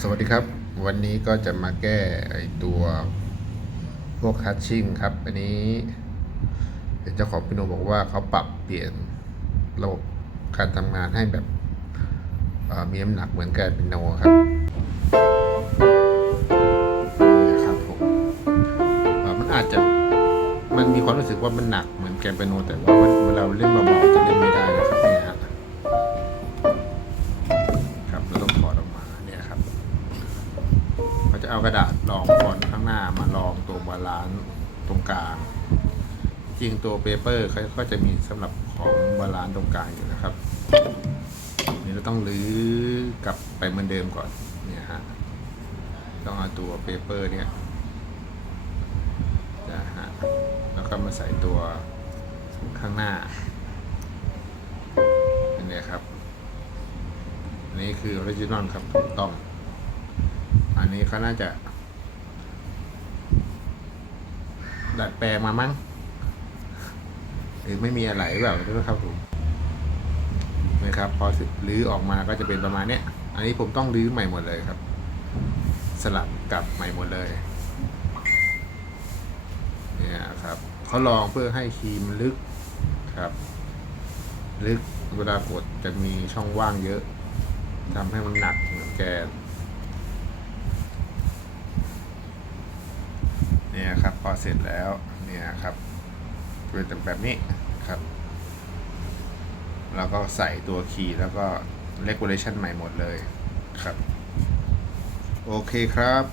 สวัสดีครับ วันนี้ก็จะมาแก้ไอตัวพวกทัชชิ่งครับ อันนี้เห็นเจ้าของพิโนบอกว่าเขาปรับเปลี่ยนระบบการทำงานให้แบบมีน้ำหนักเหมือนแกนพิโนครับนี่ครับผมเอ่อมันอาจจะมันมีความรู้สึกว่ามันหนักเหมือนแกนพิโน แต่ว่าเวลาเล่นเบาๆจะเล่นไม่ได้นะครับ จะเอากระดาษรองฟอนต์ข้างหน้ามารองตัวบาลานซ์ตรงกลาง จริงตัวเปเปอร์เขาก็จะมีสำหรับของบาลานซ์ตรงกลางอยู่นะครับนี่เราต้องรื้อกลับไปเหมือนเดิมก่อนเนี่ยฮะต้องเอาตัวเปเปอร์เนี่ยนะฮะแล้วก็มาใส่ตัวข้างหน้านเนี้ยครับ อันนี้คือออริจินอลครับถูกต้อง อันนี้เขาน่าจะ ดัดแปลงมามั้ง หรือไม่มีอะไรหรือเปล่าด้วยครับผมนะครับ พอรื้อออกมาก็จะเป็นประมาณเนี้ย อันนี้ผมต้องรื้อใหม่หมดเลยครับ สลับกลับใหม่หมดเลย เนี่ยครับเขาลองเพื่อให้ครีมลึกครับ ลึกเวลากดจะมีช่องว่างเยอะทำให้มันหนักเหมือนแกน เนี่ยครับพอเสร็จแล้วเนี่ยครับเป็นแบบนี้ครับเราก็ใส่ตัวคีย์แล้วก็ regulation ใหม่หมดเลยครับ โอเคครับ